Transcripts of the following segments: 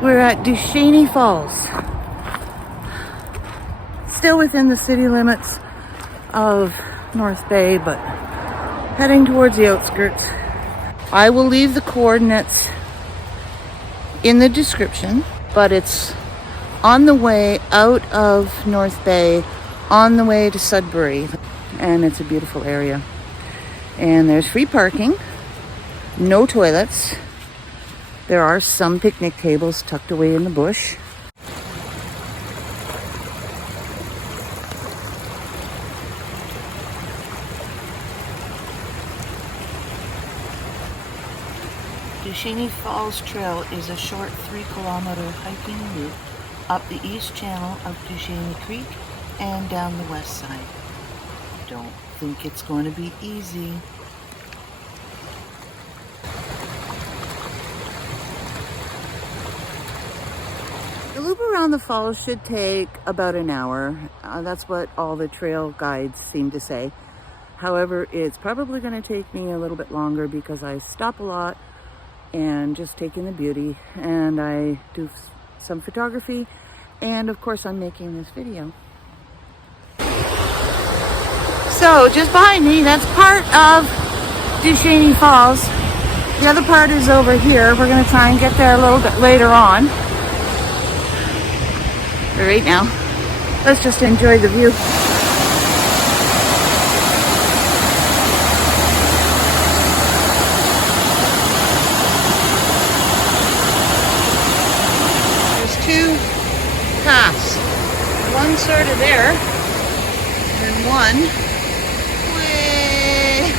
We're at Duchesnay Falls. Still within the city limits of North Bay, but heading towards the outskirts. I will leave the coordinates in the description, but it's on the way out of North Bay, on the way to Sudbury, and it's a beautiful area. And there's free parking, no toilets. There are some picnic tables tucked away in the bush. Duchesnay Falls Trail is a short 3-kilometer hiking route up the east channel of Duchesnay Creek and down the west side. Don't think it's going to be easy. The loop around the falls should take about an hour. That's what all the trail guides seem to say. However, it's probably going to take me a little bit longer because I stop a lot and just take in the beauty, and I do some photography, and of course I'm making this video. So just behind me, that's part of Duchesnay Falls. The other part is over here. We're going to try and get there a little bit later on. But right now, let's just enjoy the view. There's two paths. One sort of there, and one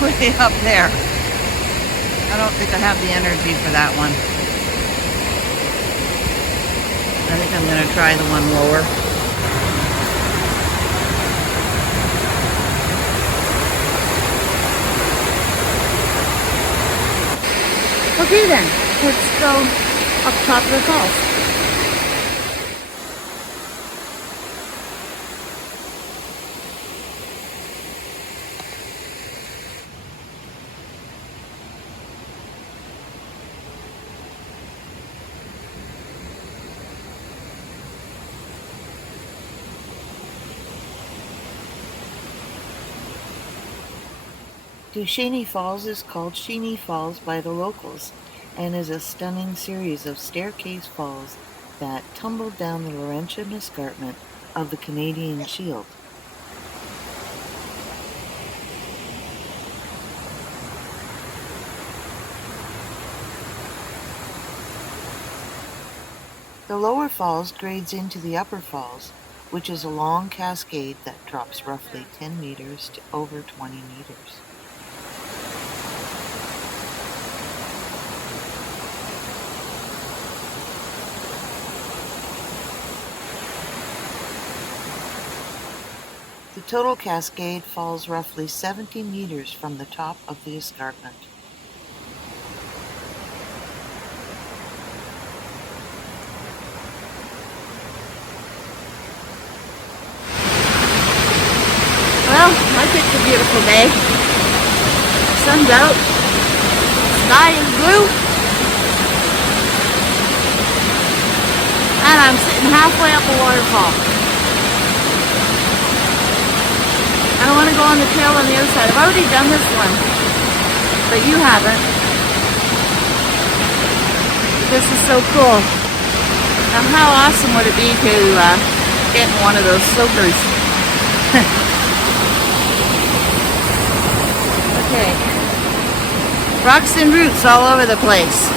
way up there. I don't think I have the energy for that one. I think I'm going to try the one lower. Okay then, let's go up top of the falls. Duchesnay Falls is called Sheeny Falls by the locals and is a stunning series of staircase falls that tumble down the Laurentian escarpment of the Canadian Shield. The lower falls grades into the upper falls, which is a long cascade that drops roughly 10 meters to over 20 meters. The total cascade falls roughly 70 meters from the top of the escarpment. Well, I picked a beautiful day. Sun's out, sky is blue, and I'm sitting halfway up a waterfall. I don't want to go on the trail on the other side. I've already done this one, but you haven't. This is so cool. Now, how awesome would it be to get in one of those soakers? Okay. Rocks and roots all over the place.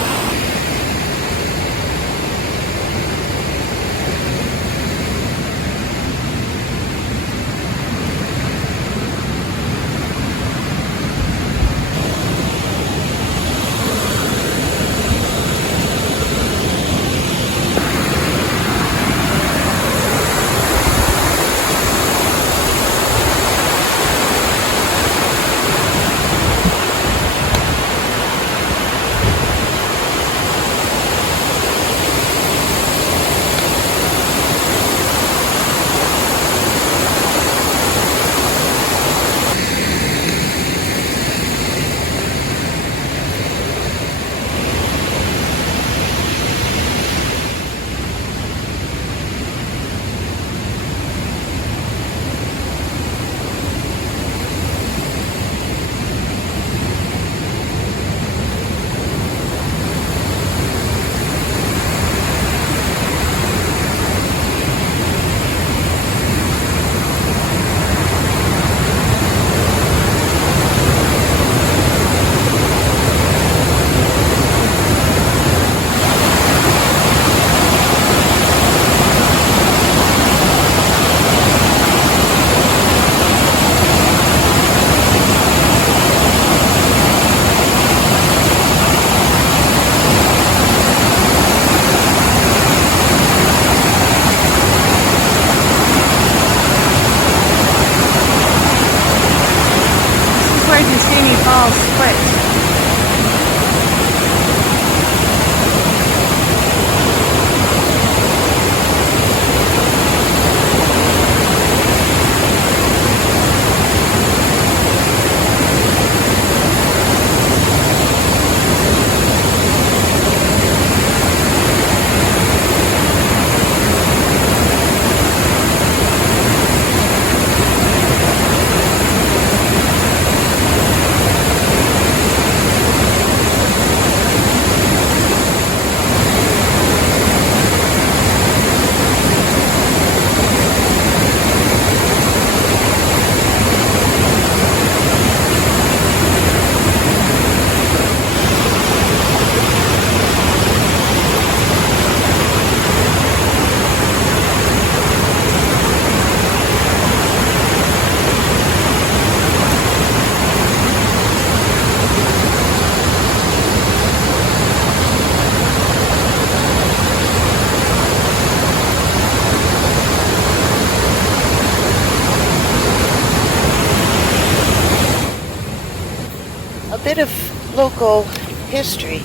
Local history.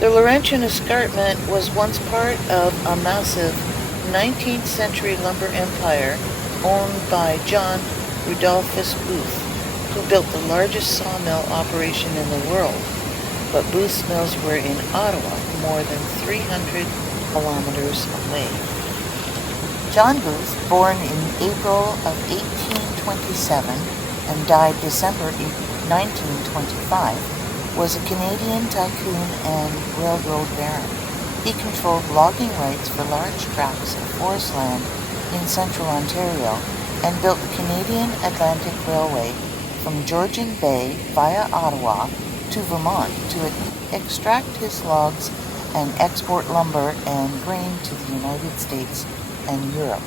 The Laurentian Escarpment was once part of a massive 19th century lumber empire owned by John Rudolphus Booth, who built the largest sawmill operation in the world. But Booth's mills were in Ottawa, more than 300 kilometers away. John Booth, born in April of 1827 and died December 1925, was a Canadian tycoon and railroad baron. He controlled logging rights for large tracts of forest land in central Ontario and built the Canadian Atlantic Railway from Georgian Bay via Ottawa to Vermont to extract his logs and export lumber and grain to the United States and Europe.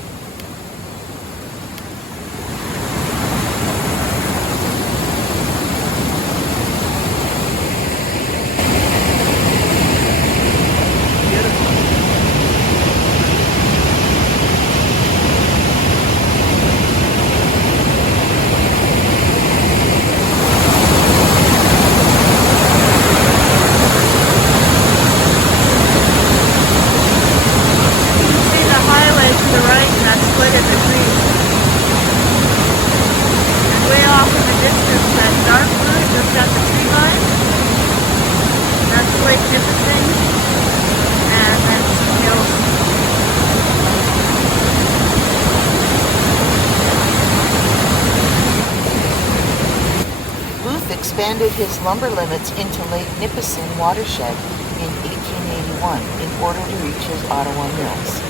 Expanded his lumber limits into Lake Nipissing watershed in 1881 in order to reach his Ottawa mills.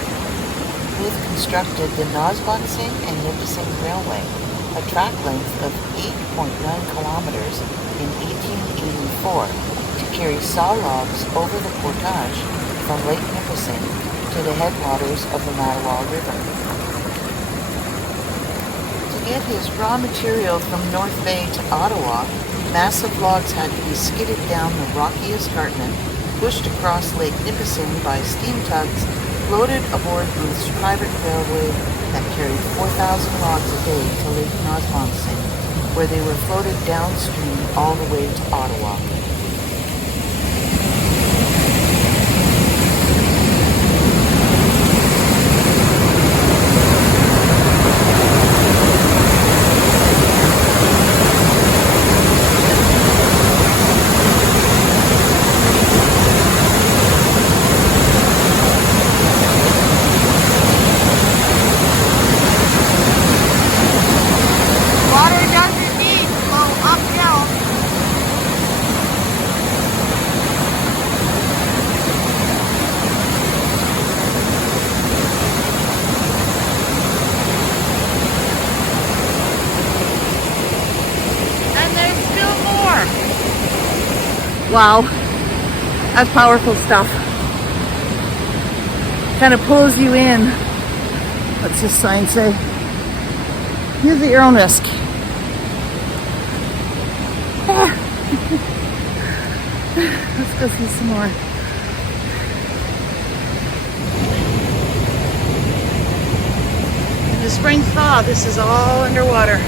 Booth constructed the Nosbonsing and Nipissing Railway, a track length of 8.9 kilometers in 1884 to carry saw logs over the portage from Lake Nipissing to the headwaters of the Mattawa River. To get his raw material from North Bay to Ottawa, massive logs had to be skidded down the rocky escarpment, pushed across Lake Nipissing by steam tugs, loaded aboard Booth's private railway that carried 4,000 logs a day to Lake Nosbonsing, where they were floated downstream all the way to Ottawa. Wow, that's powerful stuff. Kind of pulls you in. What's this sign say? Use at your own risk. Let's go see some more. In the spring thaw, this is all underwater.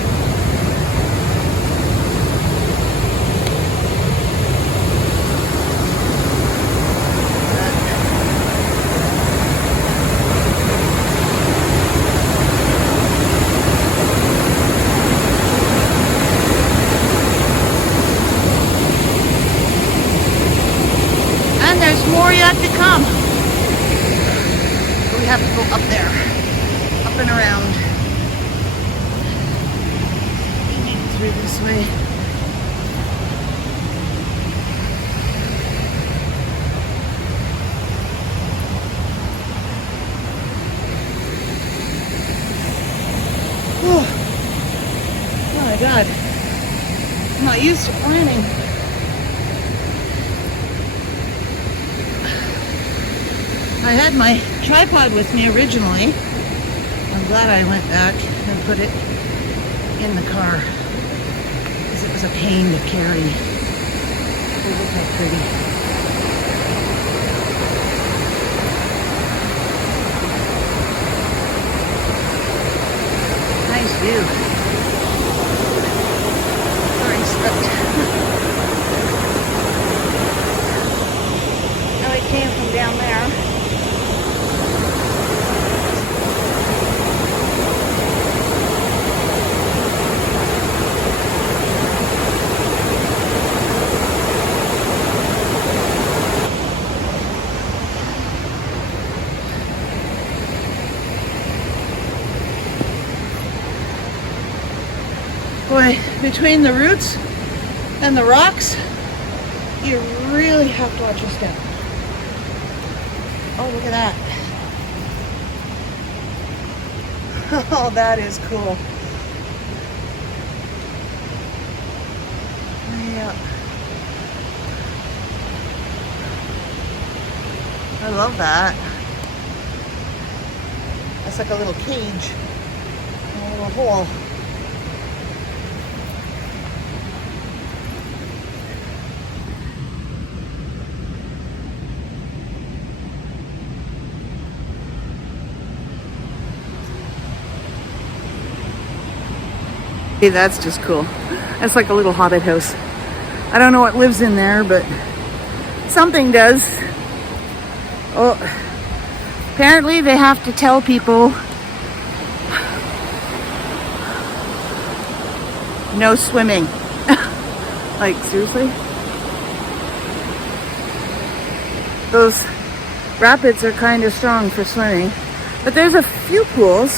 There's more yet to come. We have to go up there, up and around. Through this way. Oh my God. I'm not used to planning. I had my tripod with me originally. I'm glad I went back and put it in the car because it was a pain to carry. Oh, look how pretty. Nice view. Sorry, slipped. between the roots and the rocks, you really have to watch your step. Oh, look at that. Oh, that is cool. Yeah. I love that. It's like a little cage, a little hole. Hey, that's just cool. That's like a little hobbit house. I don't know what lives in there, but something does. Oh, apparently they have to tell people no swimming. Like, seriously? Those rapids are kind of strong for swimming, but there's a few pools,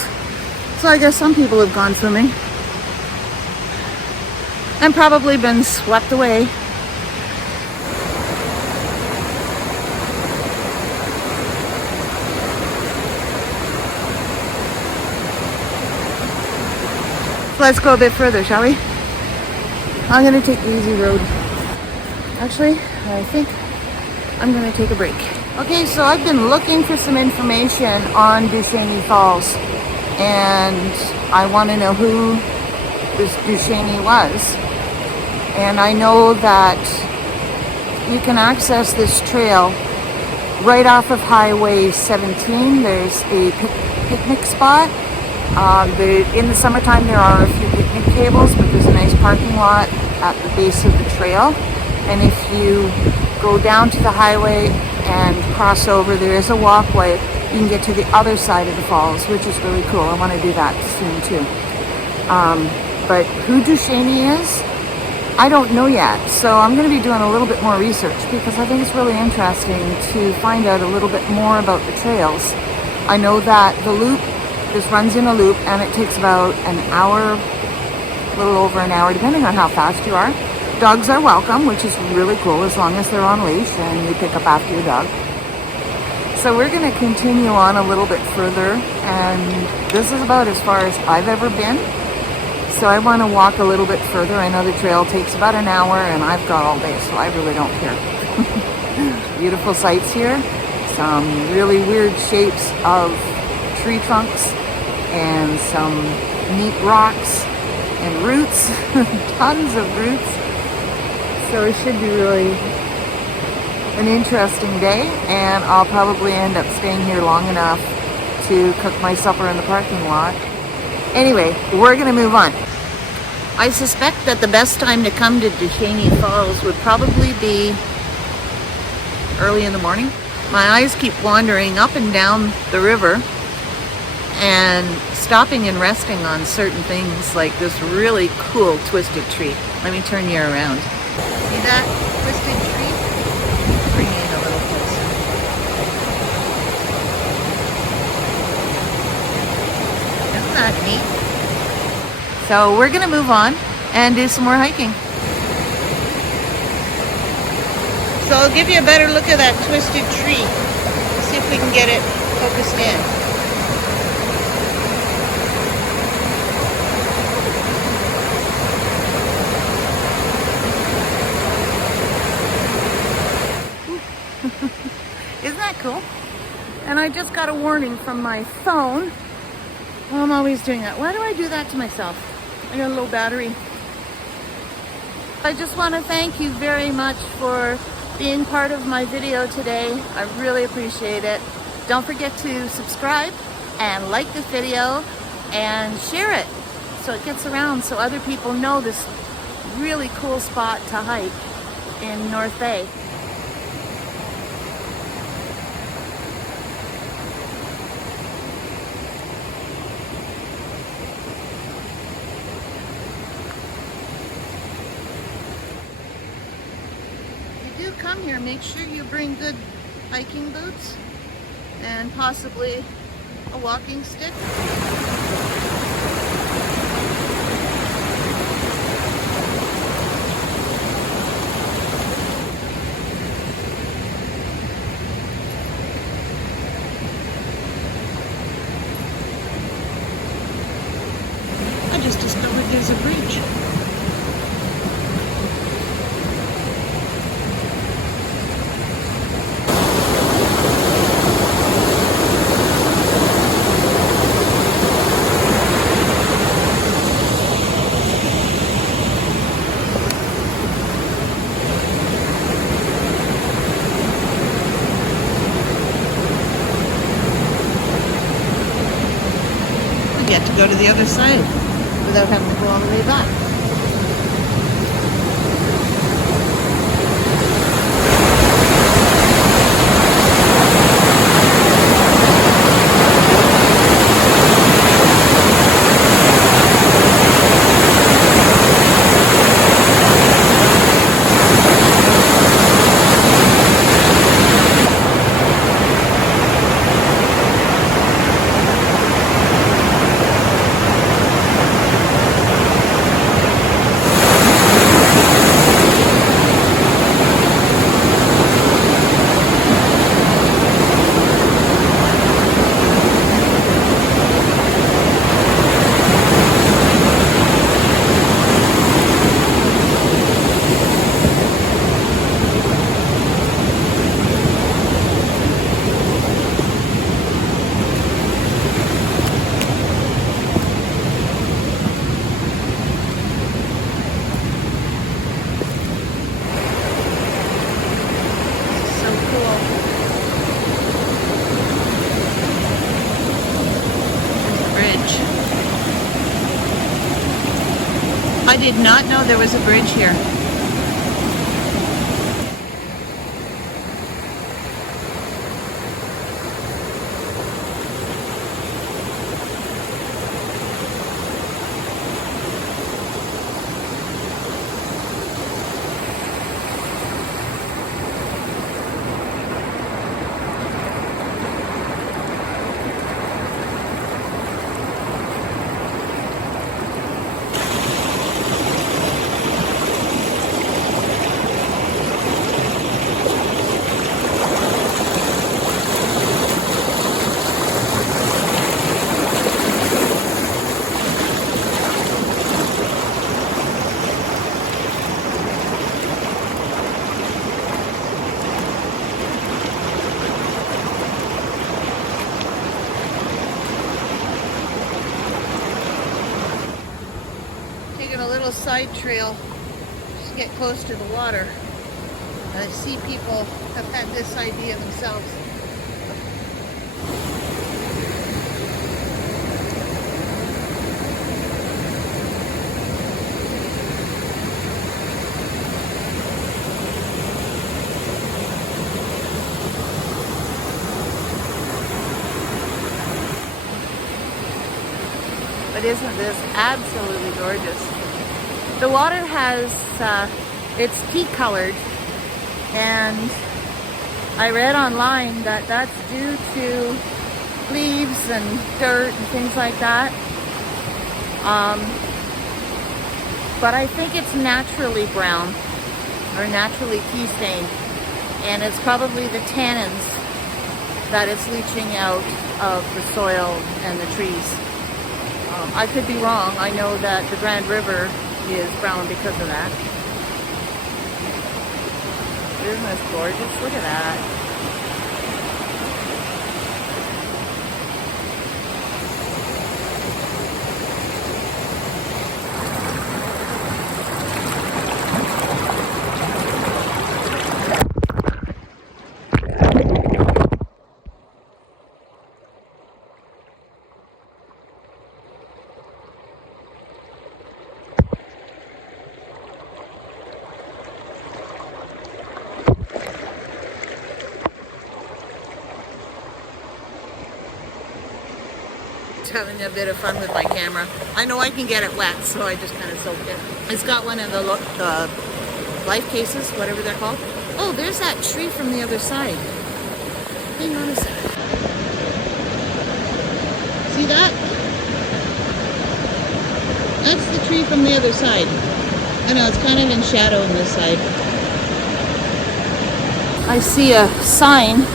so I guess some people have gone swimming and probably been swept away. Let's go a bit further, shall we? I'm gonna take the easy road. Actually, I think I'm gonna take a break. Okay, so I've been looking for some information on Duchesnay Falls, and I want to know who this Duchesnay was. And I know that you can access this trail right off of Highway 17. There's a picnic spot. In the summertime there are a few picnic tables, but there's a nice parking lot at the base of the trail. And if you go down to the highway and cross over, there is a walkway. You can get to the other side of the falls, which is really cool. I want to do that soon too. But who Duchesnay is, I don't know yet. So I'm going to be doing a little bit more research because I think it's really interesting to find out a little bit more about the trails. I know that the loop, this runs in a loop, and it takes about an hour, a little over an hour, depending on how fast you are. Dogs are welcome, which is really cool as long as they're on leash and you pick up after your dog. So we're going to continue on a little bit further, and this is about as far as I've ever been. So I want to walk a little bit further. I know the trail takes about an hour and I've got all day, so I really don't care. Beautiful sights here. Some really weird shapes of tree trunks and some neat rocks and roots, tons of roots. So it should be really an interesting day, and I'll probably end up staying here long enough to cook my supper in the parking lot. Anyway, we're gonna move on. I suspect that the best time to come to Duchesnay Falls would probably be early in the morning. My eyes keep wandering up and down the river and stopping and resting on certain things like this really cool twisted tree. Let me turn you around. See that twisted tree? Bring it in a little closer. Isn't that neat? So we're gonna move on and do some more hiking. So I'll give you a better look at that twisted tree. See if we can get it focused in. Isn't that cool? And I just got a warning from my phone. Well, I'm always doing that. Why do I do that to myself? I got a low battery. I just want to thank you very much for being part of my video today. I really appreciate it. Don't forget to subscribe and like this video and share it so it gets around so other people know this really cool spot to hike in North Bay. Come here, make sure you bring good hiking boots and possibly a walking stick. get to go to the other side without having to go all the way back. I did not know there was a bridge here. A little side trail to get close to the water. I see people have had this idea themselves. But isn't this absolutely gorgeous? The water has, it's tea colored, and I read online that that's due to leaves and dirt and things like that. But I think it's naturally brown or naturally tea stained, and it's probably the tannins that it's leaching out of the soil and the trees. I could be wrong. I know that the Grand River is brown because of that. Isn't this gorgeous? Look at that. Having a bit of fun with my camera. I know I can get it wet, so I just kind of soak it. It's got one of the life cases, whatever they're called. Oh, there's that tree from the other side. Hang on a second. See that? That's the tree from the other side. I know, it's kind of in shadow on this side. I see a sign.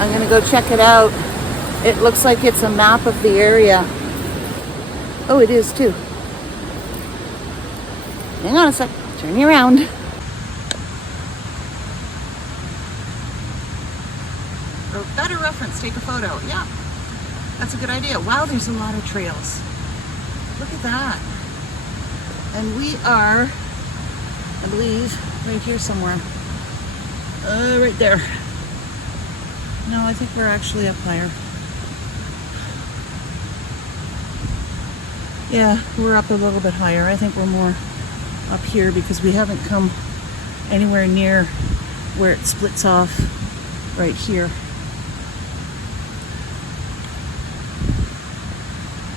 I'm gonna go check it out. It looks like it's a map of the area. Oh, it is too. Hang on a sec. Turn you around. For better reference, take a photo. Yeah, that's a good idea. Wow, there's a lot of trails. Look at that. And we are, I believe, right here somewhere. Right there. No, I think we're actually up higher. Yeah, we're up a little bit higher. I think we're more up here because we haven't come anywhere near where it splits off right here.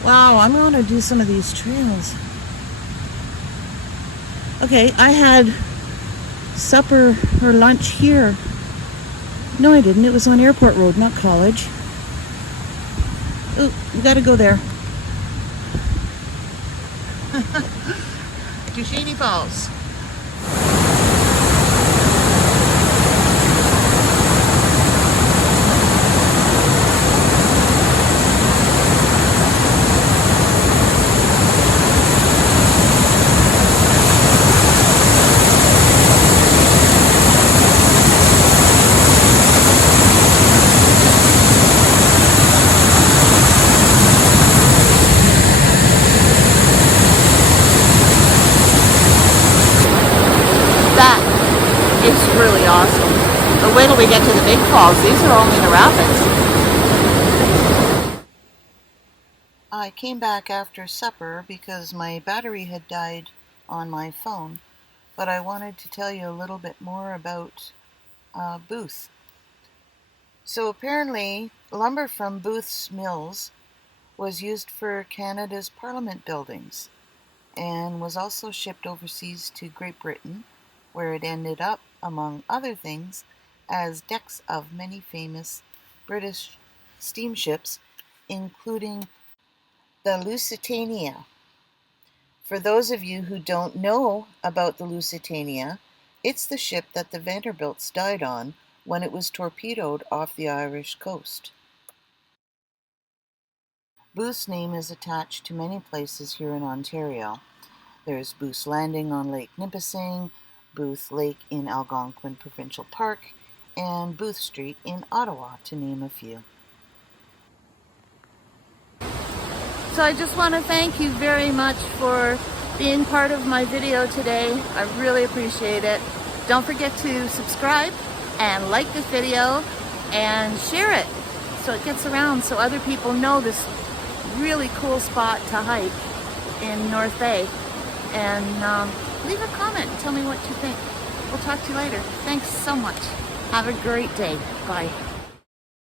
Wow, I'm going to do some of these trails. Okay, I had supper or lunch here. No, I didn't. It was on Airport Road, not College. Oh, we gotta go there. Duchesnay Falls. That is really awesome. But wait till we get to the big falls. These are only the rapids. I came back after supper because my battery had died on my phone, but I wanted to tell you a little bit more about Booth. So apparently, lumber from Booth's mills was used for Canada's Parliament buildings and was also shipped overseas to Great Britain, where it ended up, among other things, as decks of many famous British steamships, including the Lusitania. For those of you who don't know about the Lusitania, it's the ship that the Vanderbilts died on when it was torpedoed off the Irish coast. Booth's name is attached to many places here in Ontario. There's Booth's Landing on Lake Nipissing, Booth Lake in Algonquin Provincial Park, and Booth Street in Ottawa, to name a few. So I just want to thank you very much for being part of my video today. I really appreciate it. Don't forget to subscribe and like this video and share it so it gets around so other people know this really cool spot to hike in North Bay. And leave a comment and tell me what you think. We'll talk to you later. Thanks so much. Have a great day. Bye.